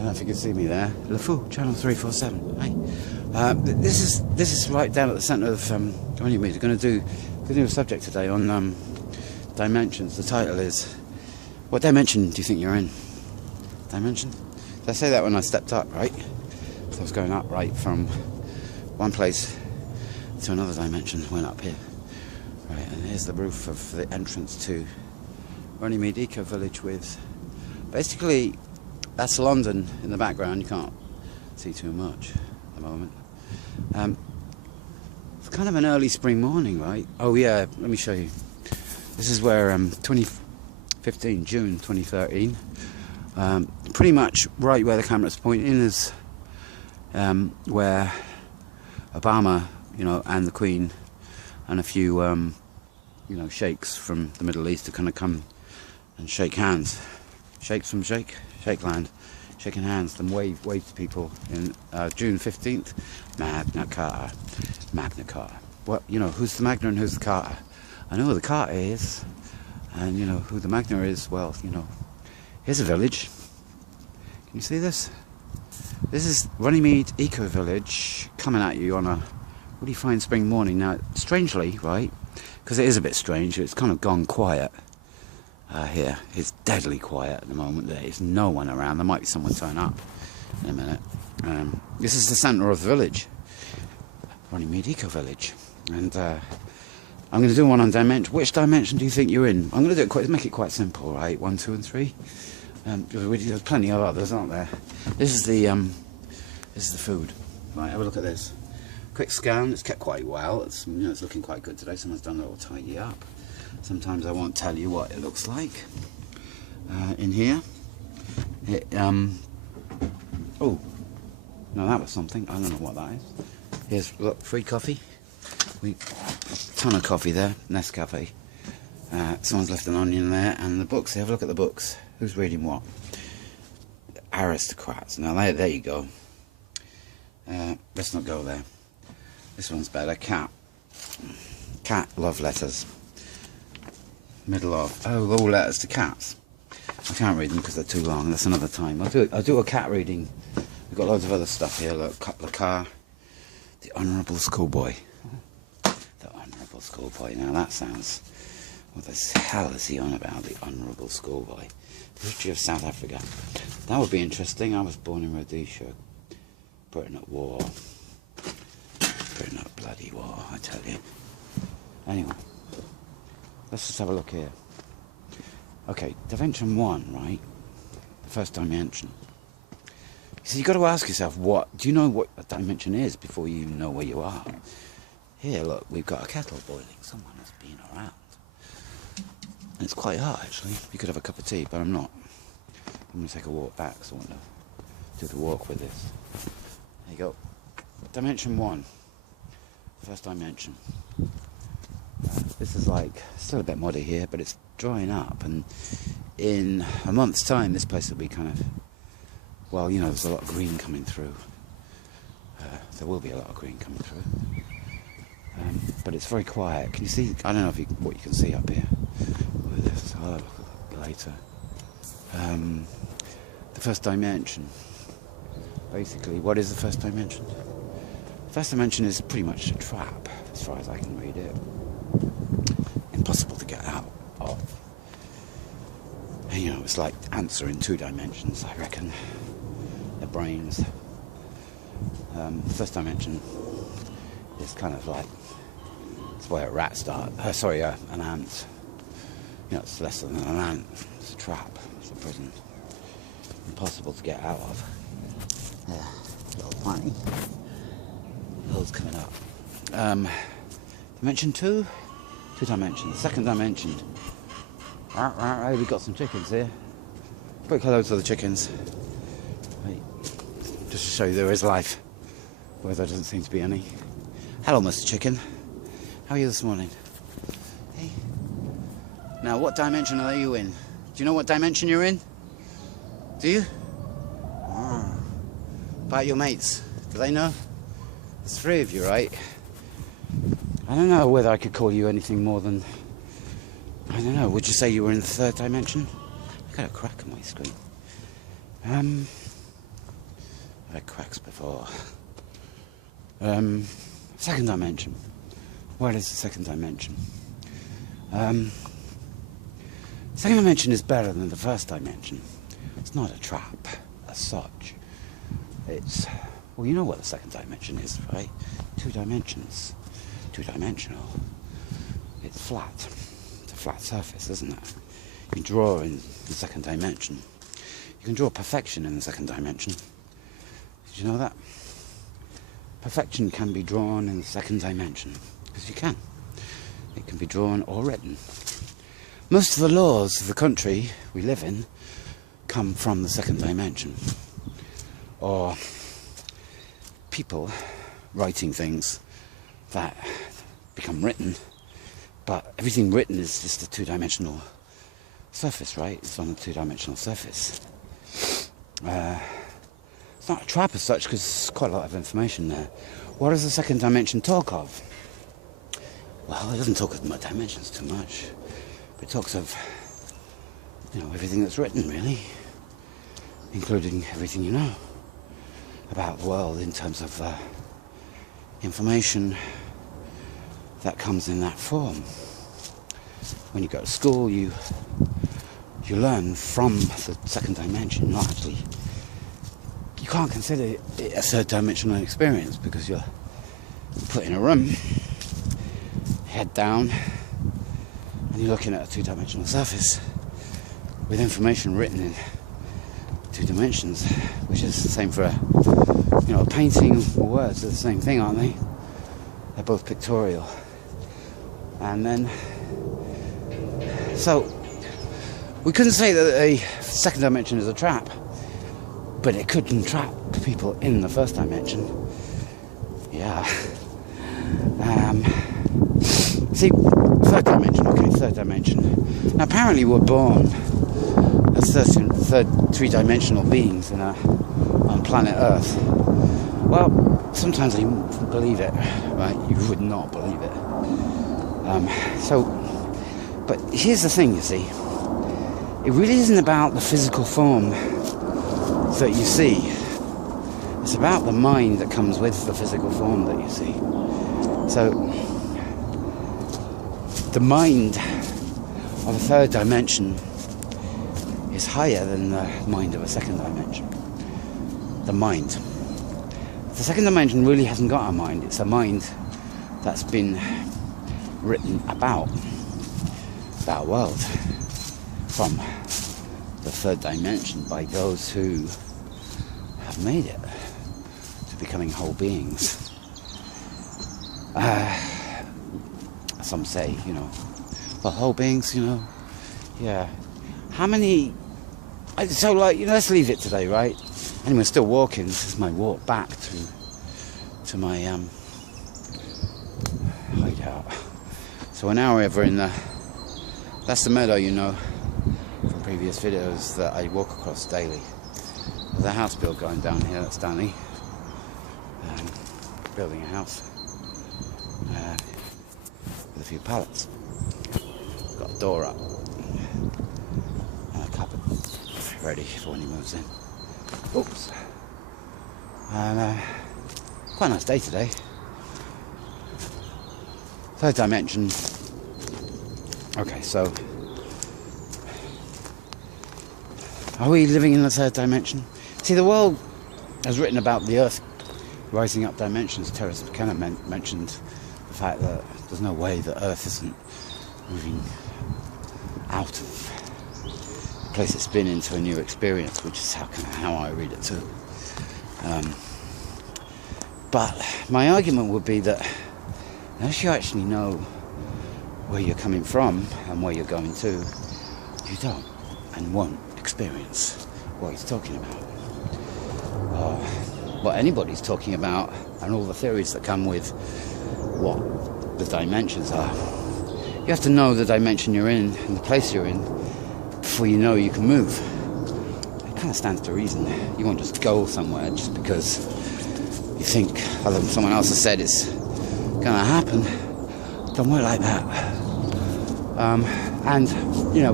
don't know if you can see me there. LeFou, channel 347. Hi. This is right down at the centre of Runnymede. We're going to do a subject today on dimensions. The title is, what dimension do you think you're in? Dimension? Did I say that when I stepped up, right? So I was going up, right, from one place to another dimension. Went up here. Right, and here's the roof of the entrance to Runnymede Eco Village with, basically, that's London in the background. You can't see too much at the moment. It's kind of an early spring morning, right? Oh yeah, let me show you. This is where 2015, June 2013, pretty much right where the camera's pointing is where Obama, and the Queen and a few, sheikhs from the Middle East to kind of come and shake hands. Sheikhs from Shakeland, shaking hands, then wave to people in June 15th. Magna Carta. What, who's the Magna and who's the Carta? I know who the Carta is, and who the Magna is. Well, here's a village. Can you see this? This is Runnymede Eco Village coming at you on a really fine spring morning. Now, strangely, right, because it is a bit strange, it's kind of gone quiet. Here, it's deadly quiet at the moment. There is no one around. There might be someone turn up in a minute. This is the centre of the village, Runnymede Eco Village, and I'm going to do one on dimension. Which dimension do you think you're in? I'm going to do it make it quite simple, right? 1, 2, and 3. There's plenty of others, aren't there? This is the food. Right, have a look at this. Quick scan. It's kept quite well. It's it's looking quite good today. Someone's done a little tidy up. Sometimes I won't tell you what it looks like in here. Oh, no, that was something. I don't know what that is. Here's, look, free coffee. Ton of coffee there. Nescafe. Someone's left an onion there, and the books. Have a look at the books. Who's reading what? Aristocrats. Now there you go. Let's not go there. This one's better. Cat love letters. Middle of, all letters to cats. I can't read them because they're too long. That's another time. I'll do a cat reading. We've got loads of other stuff here. Look, couple of car. The Honourable Schoolboy. The Honourable Schoolboy. Now that sounds. What the hell is he on about? The Honourable Schoolboy. The history of South Africa. That would be interesting. I was born in Rhodesia. Britain at war. Britain at bloody war, I tell you. Anyway. Let's just have a look here. Okay, dimension 1, right? The first dimension. So you've got to ask yourself, do you know what a dimension is before you even know where you are? Here, look, we've got a kettle boiling. Someone has been around. And it's quite hot, actually. You could have a cup of tea, but I'm not. I'm going to take a walk back, so I want to do the walk with this. There you go. Dimension 1. First dimension. This is still a bit muddy here, but it's drying up, and in a month's time this place will be kind of, there's a lot of green coming through. There will be a lot of green coming through, but it's very quiet. Can you see? I don't know what you can see up here. Look at this. I'll have a look later. The first dimension. Basically, what is the first dimension? The first dimension is pretty much a trap, as far as I can read it. Impossible to get out of. And, it's like ants are in 2 dimensions, I reckon. Their brains. The first dimension is kind of like, it's where a rat starts. An ant. It's less than an ant. It's a trap. It's a prison. Impossible to get out of. Yeah, little funny. Hills coming up. Dimension 2. 2 dimensions. Second dimension. Right, we've got some chickens here. Quick hello to the chickens. Right. Just to show you there is life where there doesn't seem to be any. Hello, Mr. Chicken. How are you this morning? Hey. Now, what dimension are you in? Do you know what dimension you're in? Do you? Oh. About your mates? Do they know? There's 3 of you, right? I don't know whether I could call you anything more than... I don't know, would you say you were in the 3rd dimension? I got a crack on my screen. I've had cracks before. Second dimension. What is the second dimension? Second dimension is better than the first dimension. It's not a trap as such. It's, well, you know what the second dimension is, right? 2 dimensions. 2-dimensional. It's flat. It's a flat surface, isn't it? You can draw in the second dimension. You can draw perfection in the second dimension. Did you know that? Perfection can be drawn in the second dimension. Because you can. It can be drawn or written. Most of the laws of the country we live in come from the second dimension. Or people writing things that become written, but everything written is just a 2-dimensional surface, right? It's on a 2-dimensional surface. It's not a trap as such because there's quite a lot of information there. What does the second dimension talk of? Well, it doesn't talk of my dimensions too much. It talks of, you know, everything that's written, really, including everything you know about the world in terms of information that comes in that form. When you go to school, you learn from the second dimension, not actually. You can't consider it a third-dimensional experience because you're put in a room, head down, and you're looking at a 2-dimensional surface with information written in 2 dimensions, which is the same for a painting or words. They're the same thing, aren't they? They're both pictorial. And then, so we couldn't say that a second dimension is a trap, but it could entrap people in the first dimension. Yeah. See, third dimension. Okay, third dimension. Now, apparently, we're born as three-dimensional beings on planet Earth. Well, sometimes I believe it, right? You would not believe it. But here's the thing, you see. It really isn't about the physical form that you see. It's about the mind that comes with the physical form that you see. So, the mind of a third dimension is higher than the mind of a second dimension. The mind. The second dimension really hasn't got a mind. It's a mind that's been written about that world from the third dimension by those who have made it to becoming whole beings. Some say, well, whole beings, yeah. How many? So, let's leave it today, right? And we're still walking. This is my walk back to my hideout. So now we're in that's the meadow, from previous videos that I walk across daily. There's a house build going down here. That's Danny building a house with a few pallets. Got a door up and a cupboard ready for when he moves in. Oops. And quite a nice day today. Third dimension. Okay, so are we living in the third dimension? See, the world has written about the Earth rising up dimensions. Terence McKenna mentioned the fact that there's no way that Earth isn't moving out of the place it's been into a new experience, which is how I read it too. But my argument would be that unless you actually know where you're coming from and where you're going to, you don't and won't experience what he's talking about. What anybody's talking about, and all the theories that come with what the dimensions are. You have to know the dimension you're in and the place you're in before you know you can move. It kind of stands to reason. You won't just go somewhere just because you think someone else has said it's going to happen. Don't work like that. And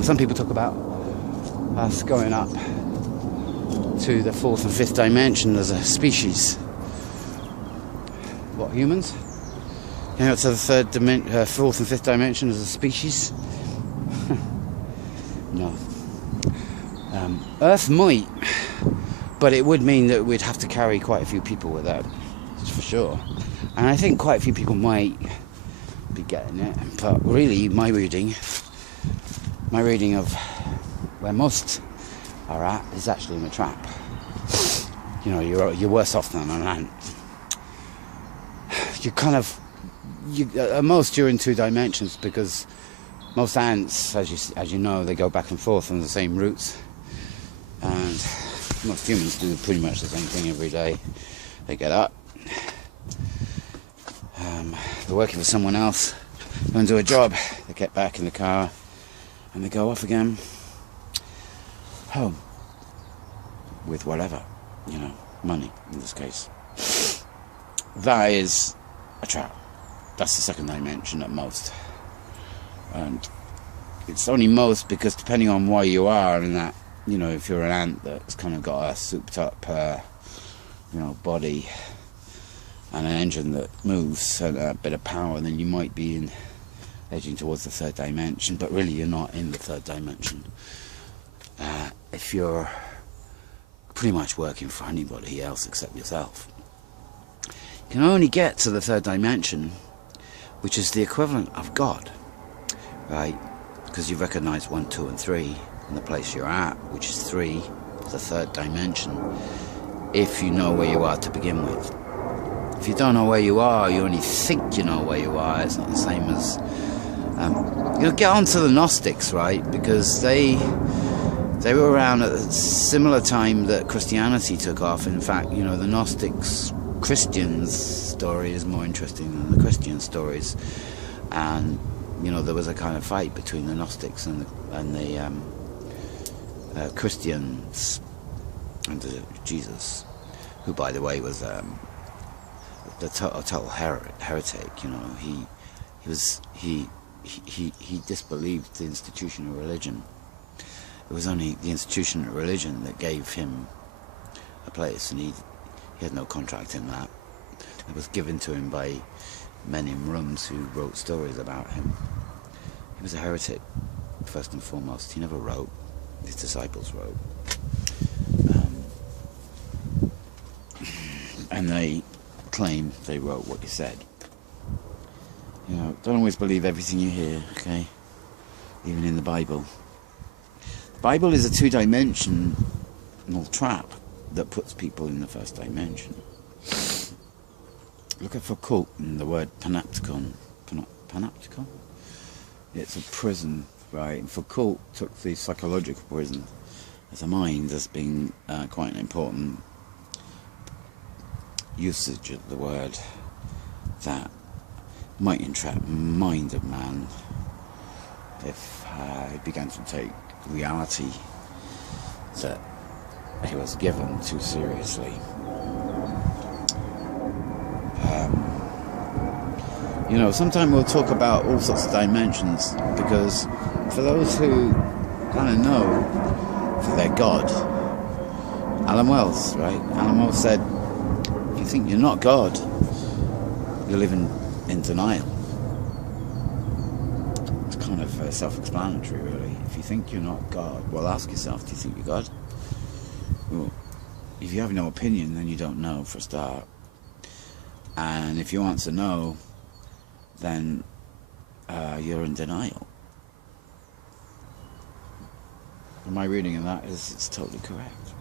some people talk about us going up to the fourth and fifth dimension as a species. What, humans? Can go to the fourth and fifth dimension as a species? No. Earth might, but it would mean that we'd have to carry quite a few people with that, for sure. And I think quite a few people might be getting it, but really my reading of where most are at is actually in a trap. You know, you're worse off than an ant. At most you're in two dimensions, because most ants, as you know, they go back and forth on the same routes, and most humans do pretty much the same thing every day. They get up, they're working for someone else, go and do a job, they get back in the car, and they go off again, home, with whatever, you know, money in this case. That is a trap. That's the second dimension at most. And it's only most because depending on where you are in that, you know, if you're an ant that's kind of got a souped up, you know, body and an engine that moves and a bit of power, then you might be edging towards the third dimension, but really you're not in the third dimension. If you're pretty much working for anybody else except yourself, you can only get to the third dimension, which is the equivalent of God, right? Because you recognize 1, 2 and 3 in the place you're at, which is 3, the third dimension, if you know where you are to begin with. If you don't know where you are, you only think you know where you are. It's not the same as you'll get onto the Gnostics, right? Because they were around at a similar time that Christianity took off. In fact, you know, the Gnostics Christians' story is more interesting than the Christian stories, and you know, there was a kind of fight between the Gnostics and the Christians and Jesus, who, by the way, was a total heretic. You know, he disbelieved the institution of religion. It was only the institution of religion that gave him a place, and he had no contract in that. It was given to him by men in rooms who wrote stories about him. He was a heretic, first and foremost. He never wrote. His disciples wrote. And they claim they wrote what he said. You know, don't always believe everything you hear, okay? Even in the Bible. The Bible is a two-dimensional trap that puts people in the first dimension. Look at Foucault and the word panopticon. Panopticon? It's a prison, right? And Foucault took the psychological prison as a mind as being quite an important usage of the word that might entrap the mind of man if he began to take reality that he was given too seriously. You know, sometime we'll talk about all sorts of dimensions, because for those who kind of know for their God, Alan Wells, right? Alan Wells said, if you think you're not God, you're living in denial. It's kind of self-explanatory, really. If you think you're not God, well, ask yourself, do you think you're God? Well, if you have no opinion, then you don't know, for a start. And if you answer no, then you're in denial. And my reading of that is it's totally correct.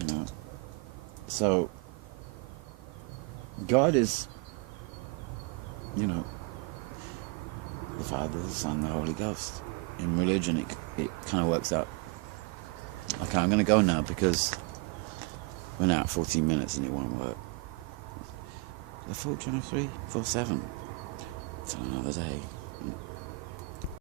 You know, so God is, you know, the Father, the Son, the Holy Ghost. In religion, it kind of works out. Okay, I'm going to go now because we're now at 14 minutes and it won't work. The full channel 3, 4/7. Till another day.